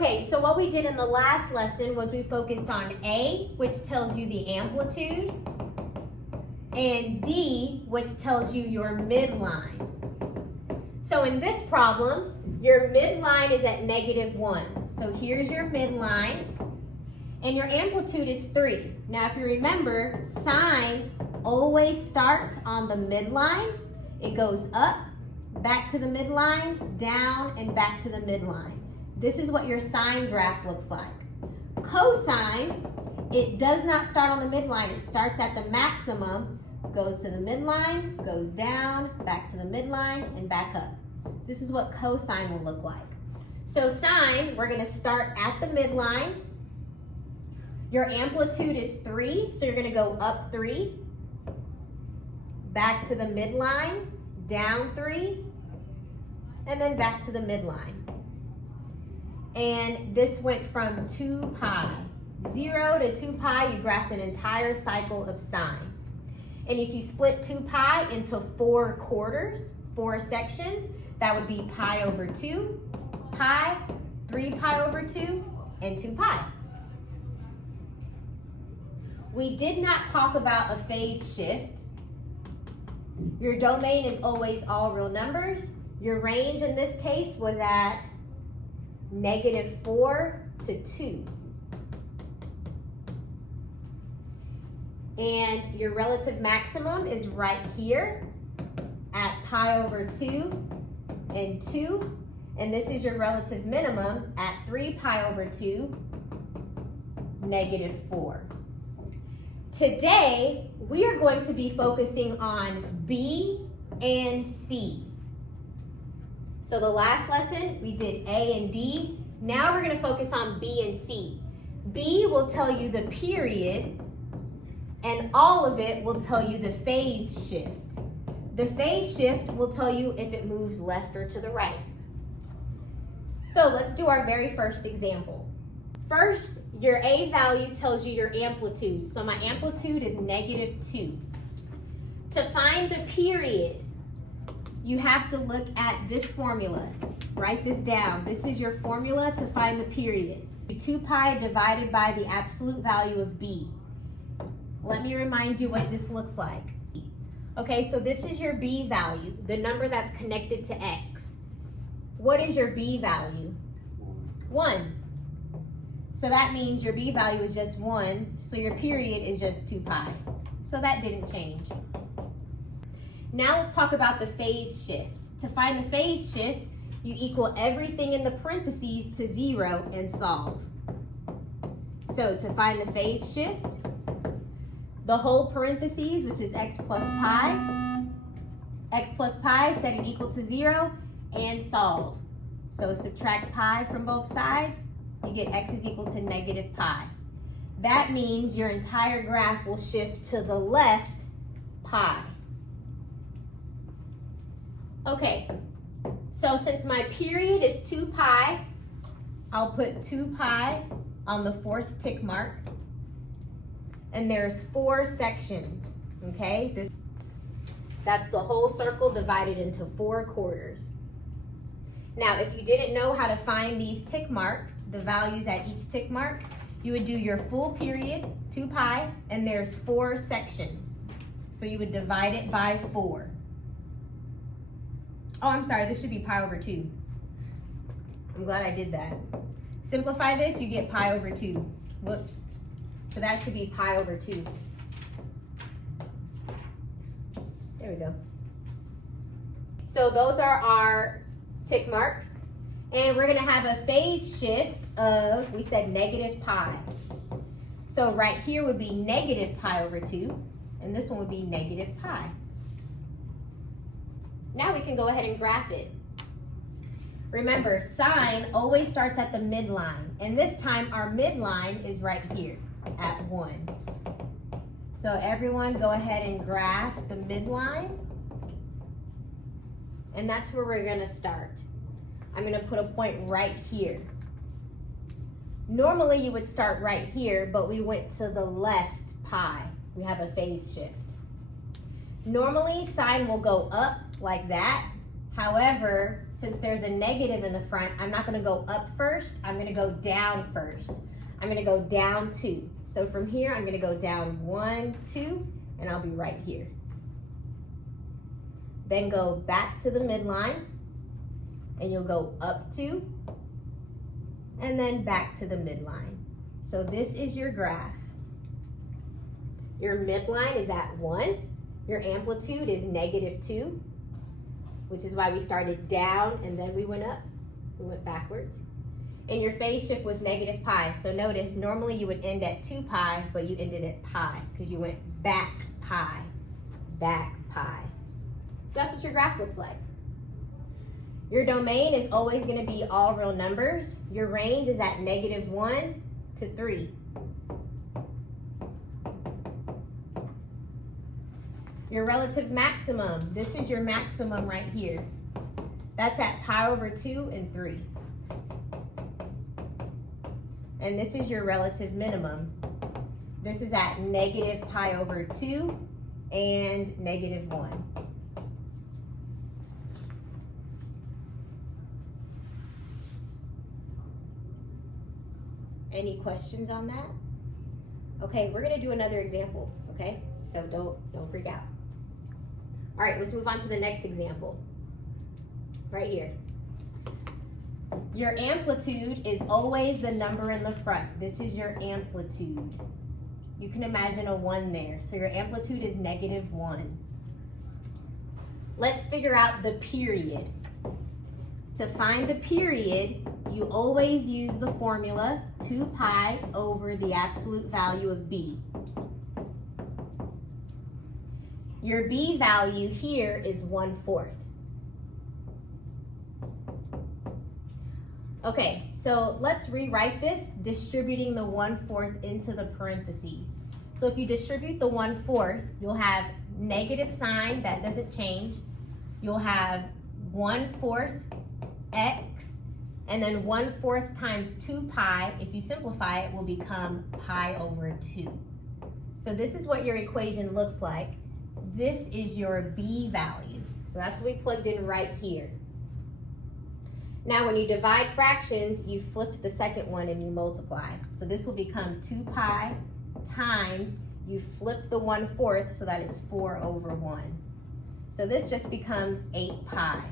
Okay, so what we did in the last lesson was we focused on A, which tells you the amplitude, and D, which tells you your midline. So in this problem, your midline is at -1. So here's your midline, and your amplitude is 3. Now if you remember, sine always starts on the midline. It goes up, back to the midline, down, and back to the midline. This is what your sine graph looks like. Cosine, it does not start on the midline. It starts at the maximum, goes to the midline, goes down, back to the midline, and back up. This is what cosine will look like. So sine, we're going to start at the midline. Your amplitude is 3, so you're going to go up 3, back to the midline, down 3, and then back to the midline. And this went from 2 pi. 0 to 2 pi, you graphed an entire cycle of sine. And if you split 2 pi into 4 quarters, 4 sections, that would be pi over 2, pi, 3 pi over 2, and 2 pi. We did not talk about a phase shift. Your domain is always all real numbers. Your range in this case was at -4 to 2. And your relative maximum is right here at pi over 2 and 2. And this is your relative minimum at 3 pi over 2, -4. Today, we are going to be focusing on B and C. So the last lesson, we did A and D. Now we're going to focus on B and C. B will tell you the period, and all of it will tell you the phase shift. The phase shift will tell you if it moves left or to the right. So let's do our very first example. First, your A value tells you your amplitude. So my amplitude is -2. To find the period, you have to look at this formula. Write this down. This is your formula to find the period. 2 pi divided by the absolute value of B. Let me remind you what this looks like. Okay, so this is your B value, the number that's connected to X. What is your B value? 1. So that means your B value is just 1, so your period is just 2 pi. So that didn't change. Now let's talk about the phase shift. To find the phase shift, you equal everything in the parentheses to 0 and solve. So to find the phase shift, the whole parentheses, which is x plus pi, set it equal to 0 and solve. So subtract pi from both sides, you get x is equal to -pi. That means your entire graph will shift to the left pi. Okay, so since my period is 2 pi, I'll put 2 pi on the 4th tick mark. And there's 4 sections, okay? That's the whole circle divided into 4 quarters. Now, if you didn't know how to find these tick marks, the values at each tick mark, you would do your full period, 2 pi, and there's 4 sections. So you would divide it by 4. Oh, I'm sorry, this should be pi over 2. I'm glad I did that. Simplify this, you get pi over 2. Whoops. So that should be pi over 2. There we go. So those are our tick marks. And we're gonna have a phase shift of, we said -pi. So right here would be -pi over 2, and this one would be -pi. Now we can go ahead and graph it. Remember, sine always starts at the midline, and this time our midline is right here at 1. So everyone go ahead and graph the midline, and that's where we're gonna start. I'm gonna put a point right here. Normally you would start right here, but we went to the left pi. We have a phase shift. Normally sine will go up like that, However, since there's a negative in the front, I'm not gonna go up first, I'm gonna go down first. I'm gonna go down 2. So from here, I'm gonna go down 1, 2, and I'll be right here. Then go back to the midline, and you'll go up 2, and then back to the midline. So this is your graph. Your midline is at 1. Your amplitude is -2, which is why we started down and then we went up. We went backwards. And your phase shift was -pi. So notice, normally you would end at 2 pi, but you ended at pi because you went back pi, back pi. So that's what your graph looks like. Your domain is always going to be all real numbers. Your range is at -1 to 3. Your relative maximum, this is your maximum right here. That's at pi/2 and 3. And this is your relative minimum. This is at -pi/2 and -1. Any questions on that? Okay, we're gonna do another example, okay? So don't freak out. All right, let's move on to the next example. Right here. Your amplitude is always the number in the front. This is your amplitude. You can imagine a 1 there. So your amplitude is -1. Let's figure out the period. To find the period, you always use the formula 2 pi over the absolute value of b. Your b value here is 1/4. Okay, so let's rewrite this, distributing the 1/4 into the parentheses. So if you distribute the 1/4, you'll have negative sign, that doesn't change. You'll have 1/4 x, and then 1/4 times 2 pi, if you simplify it, will become pi/2. So this is what your equation looks like. This is your b value. So that's what we plugged in right here. Now when you divide fractions, you flip the second one and you multiply. So this will become 2 pi times, you flip the 1/4 so that it's 4/1. So this just becomes 8 pi.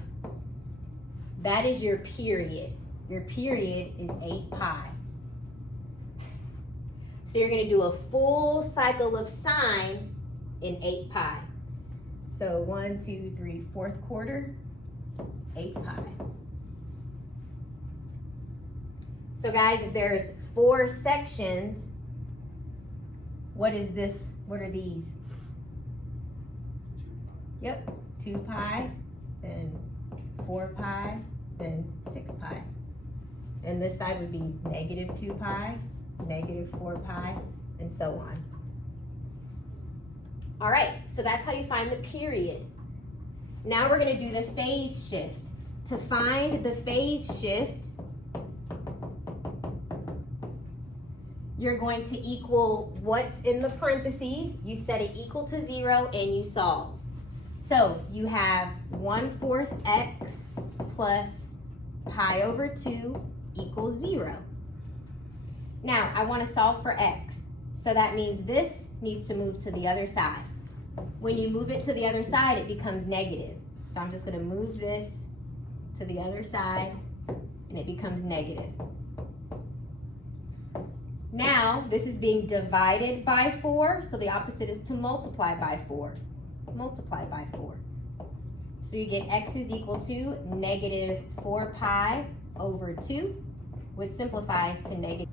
That is your period. Your period is 8 pi. So you're gonna do a full cycle of sine in 8 pi. So 1, 2, 3, 4th quarter, 8 pi. So guys, if there's 4 sections, what is this? What are these? Yep, 2 pi, then 4 pi, then 6 pi. And this side would be -2 pi, -4 pi, and so on. All right, so that's how you find the period. Now we're gonna do the phase shift. To find the phase shift, you're going to equal what's in the parentheses. You set it equal to 0 and you solve. So you have 1/4 x plus pi/2 equals 0. Now I want to solve for x. So that means this needs to move to the other side. When you move it to the other side, it becomes negative. So I'm just going to move this to the other side and it becomes negative. Now, this is being divided by 4, so the opposite is to multiply by 4. Multiply by 4. So you get x is equal to -4 pi/2, which simplifies to negative.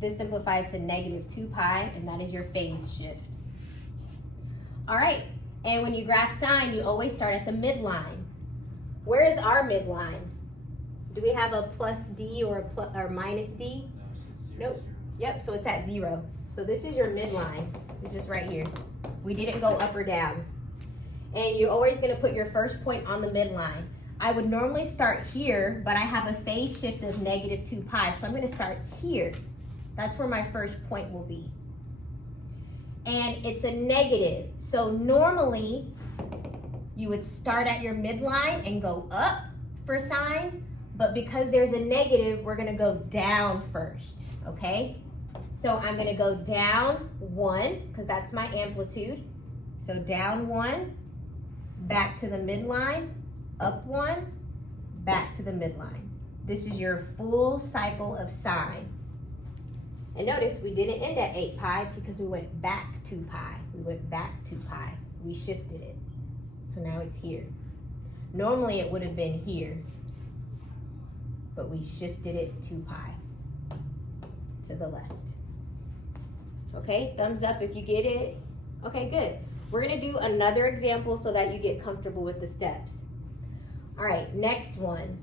This simplifies to -2 pi, and that is your phase shift. All right, and when you graph sine, you always start at the midline. Where is our midline? Do we have a plus d or minus d? Nope. Yep, so it's at 0. So this is your midline. It's just right here. We didn't go up or down. And you're always going to put your first point on the midline. I would normally start here, but I have a phase shift of -2 pi, so I'm going to start here. That's where my first point will be. And it's a negative, so normally you would start at your midline and go up for sine, but because there's a negative, we're gonna go down first, okay? So I'm gonna go down 1, because that's my amplitude. So down 1, back to the midline, up 1, back to the midline. This is your full cycle of sine. And notice we didn't end at 8 pi because we went back 2 pi. We went back 2 pi. We shifted it. So now it's here. Normally it would have been here, but we shifted it 2 pi to the left. Okay, thumbs up if you get it. Okay, good. We're gonna do another example so that you get comfortable with the steps. All right, next one.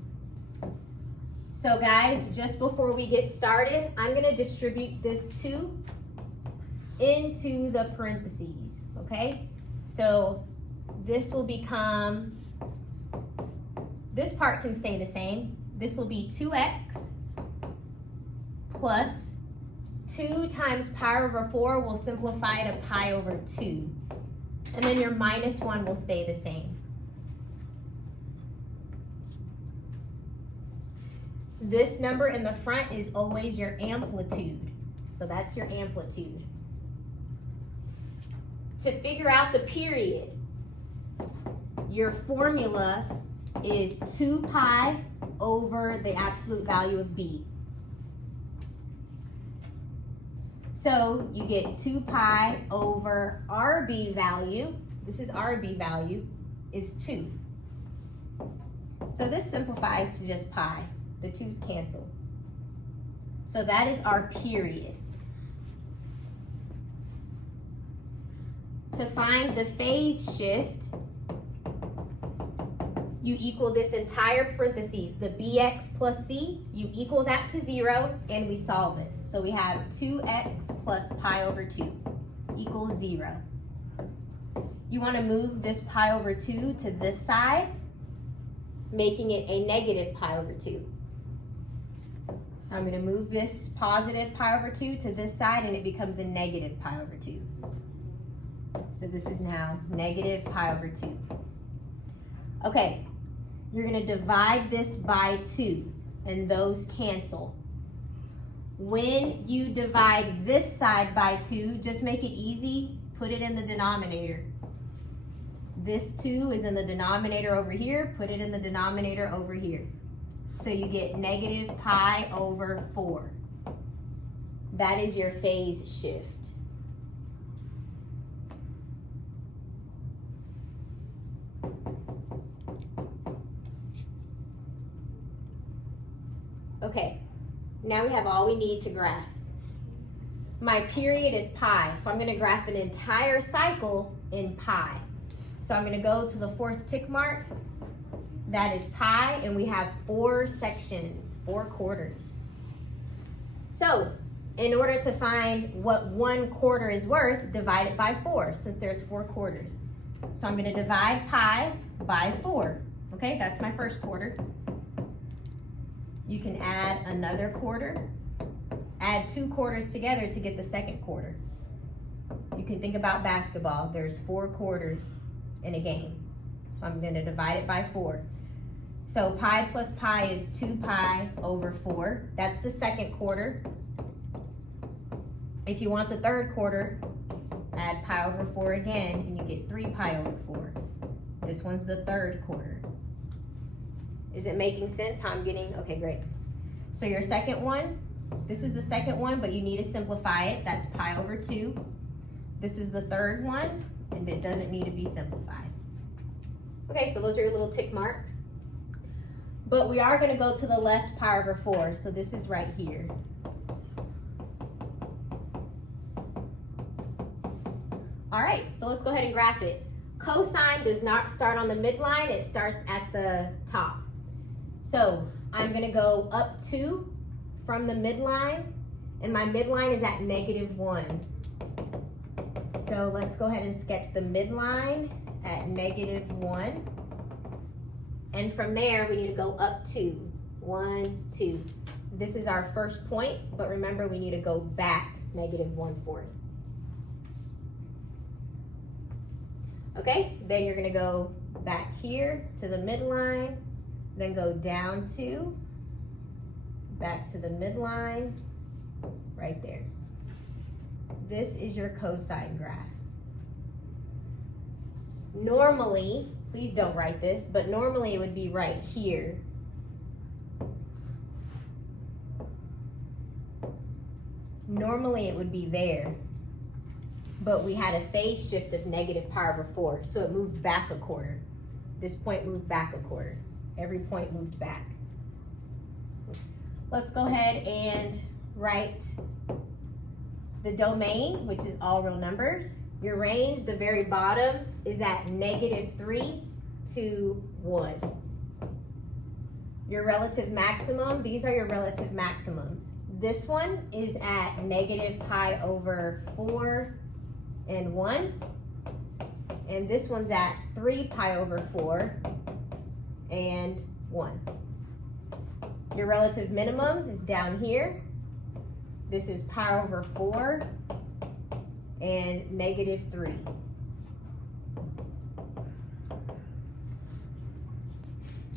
So guys, just before we get started, I'm gonna distribute this 2 into the parentheses, okay? So this will become, this part can stay the same. This will be 2x plus 2 times pi over 4 will simplify to pi over 2. And then your minus 1 will stay the same. This number in the front is always your amplitude. So that's your amplitude. To figure out the period, your formula is 2 pi over the absolute value of b. So you get 2 pi over RB value, this is RB value, is 2. So this simplifies to just pi. The 2's cancel. So that is our period. To find the phase shift, you equal this entire parentheses, the bx plus c, you equal that to 0 and we solve it. So we have 2x plus pi over 2 equals 0. You want to move this pi over 2 to this side, making it a negative pi over 2. So I'm going to move this positive pi over 2 to this side and it becomes a negative pi over 2. So this is now negative pi over 2. Okay, you're going to divide this by 2 and those cancel. When you divide this side by 2, just make it easy, put it in the denominator. This 2 is in the denominator over here, put it in the denominator over here. So you get negative pi over 4. That is your phase shift. Okay, now we have all we need to graph. My period is pi, so I'm going to graph an entire cycle in pi. So I'm going to go to the 4th tick mark. That is pi, and we have 4 sections, 4 quarters. So, in order to find what 1 quarter is worth, divide it by 4, since there's 4 quarters. So I'm going to divide pi by 4. Okay, that's my first quarter. You can add another quarter. Add 2 quarters together to get the second quarter. You can think about basketball. There's 4 quarters in a game. So I'm going to divide it by 4. So pi plus pi is 2 pi over 4. That's the second quarter. If you want the third quarter, add pi over 4 again, and you get 3 pi over 4. This one's the third quarter. Is it making sense how I'm getting? Okay, great. So your second one, this is the second one, but you need to simplify it. That's pi over 2. This is the third one, and it doesn't need to be simplified. Okay, so those are your little tick marks. But we are going to go to the left pi over 4, so this is right here. All right, so let's go ahead and graph it. Cosine does not start on the midline, it starts at the top. So I'm going to go up 2 from the midline, and my midline is at -1. So let's go ahead and sketch the midline at -1. And from there, we need to go up 2. 1, 2. This is our first point, but remember we need to go back -140. Okay, then you're gonna go back here to the midline, then go down 2, back to the midline, right there. This is your cosine graph. Normally, please don't write this, but normally it would be right here. Normally it would be there, but we had a phase shift of -pi/4, so it moved back a quarter. This point moved back a quarter. Every point moved back. Let's go ahead and write the domain, which is all real numbers. Your range, the very bottom, is at -3 to 1. Your relative maximum, these are your relative maximums. This one is at -pi/4 and 1. And this one's at 3pi/4 and 1. Your relative minimum is down here. This is pi/4 and -3.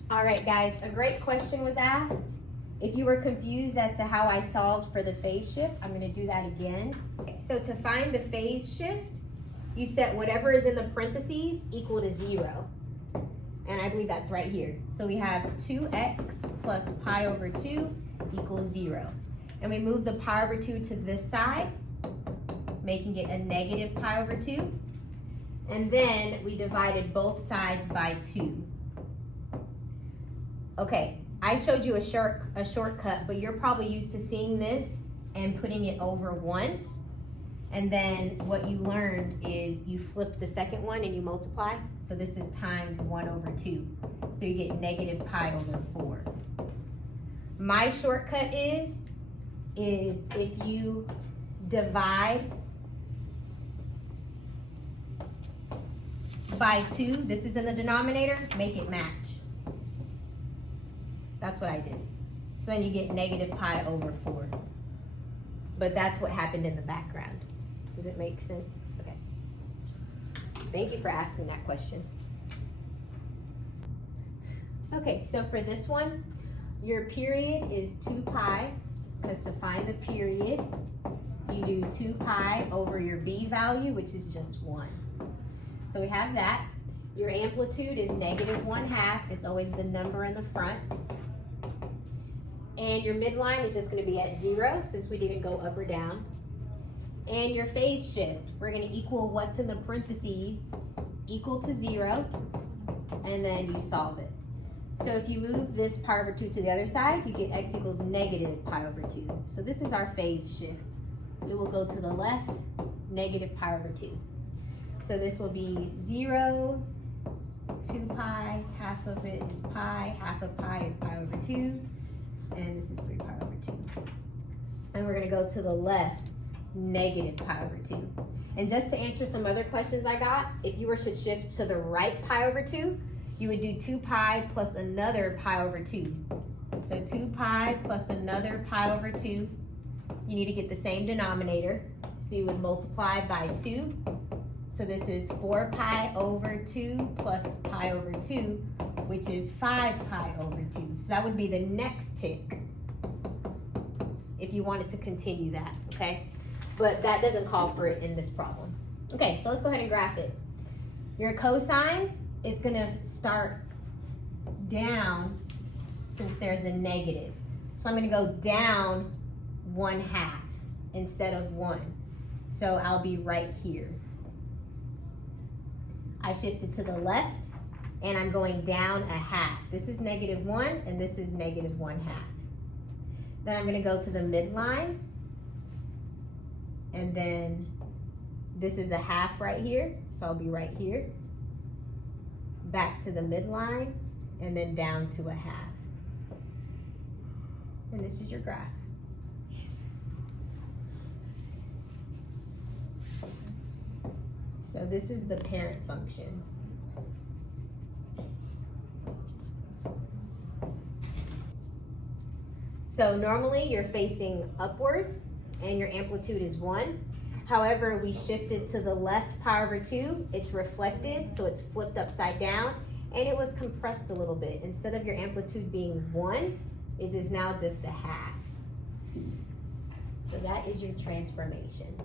All right, guys, a great question was asked. If you were confused as to how I solved for the phase shift, I'm gonna do that again. So to find the phase shift, you set whatever is in the parentheses equal to 0. And I believe that's right here. So we have 2x plus pi/2 equals 0. And we move the pi/2 to this side, making it a -pi/2. And then we divided both sides by 2. Okay, I showed you a shortcut, but you're probably used to seeing this and putting it over 1. And then what you learned is you flip the second one and you multiply. So this is times 1/2. So you get -pi/4. My shortcut is if you divide by 2, this is in the denominator, make it match. That's what I did. So then you get -pi/4. But that's what happened in the background. Does it make sense? Okay. Thank you for asking that question. Okay, so for this one, your period is 2 pi, because to find the period, you do 2 pi over your b value, which is just 1. So we have that. Your amplitude is -1/2. It's always the number in the front. And your midline is just going to be at 0 since we didn't go up or down. And your phase shift, we're going to equal what's in the parentheses equal to 0, and then you solve it. So if you move this pi/2 to the other side, you get x equals -pi/2. So this is our phase shift. It will go to the left, -pi/2. So this will be 0, 2 pi, half of it is pi, half of pi is pi/2, and this is 3pi/2. And we're going to go to the left, -pi/2. And just to answer some other questions I got, if you were to shift to the right pi/2, you would do 2 pi plus another pi/2. So 2 pi plus another pi/2. You need to get the same denominator. So you would multiply by 2. So this is 4 pi/2 plus pi/2, which is 5 pi/2. So that would be the next tick if you wanted to continue that, okay? But that doesn't call for it in this problem. Okay, so let's go ahead and graph it. Your cosine is gonna start down since there's a negative. So I'm gonna go down 1/2 instead of 1. So I'll be right here. I shifted to the left and I'm going down 1/2. This is -1 and this is -1/2. Then I'm gonna go to the midline, and then this is 1/2 right here, so I'll be right here. Back to the midline, and then down to 1/2. And this is your graph. So this is the parent function. So normally you're facing upwards and your amplitude is 1. However, we shifted to the left pi/2, it's reflected, so it's flipped upside down, and it was compressed a little bit. Instead of your amplitude being 1, it is now just a half. So that is your transformation.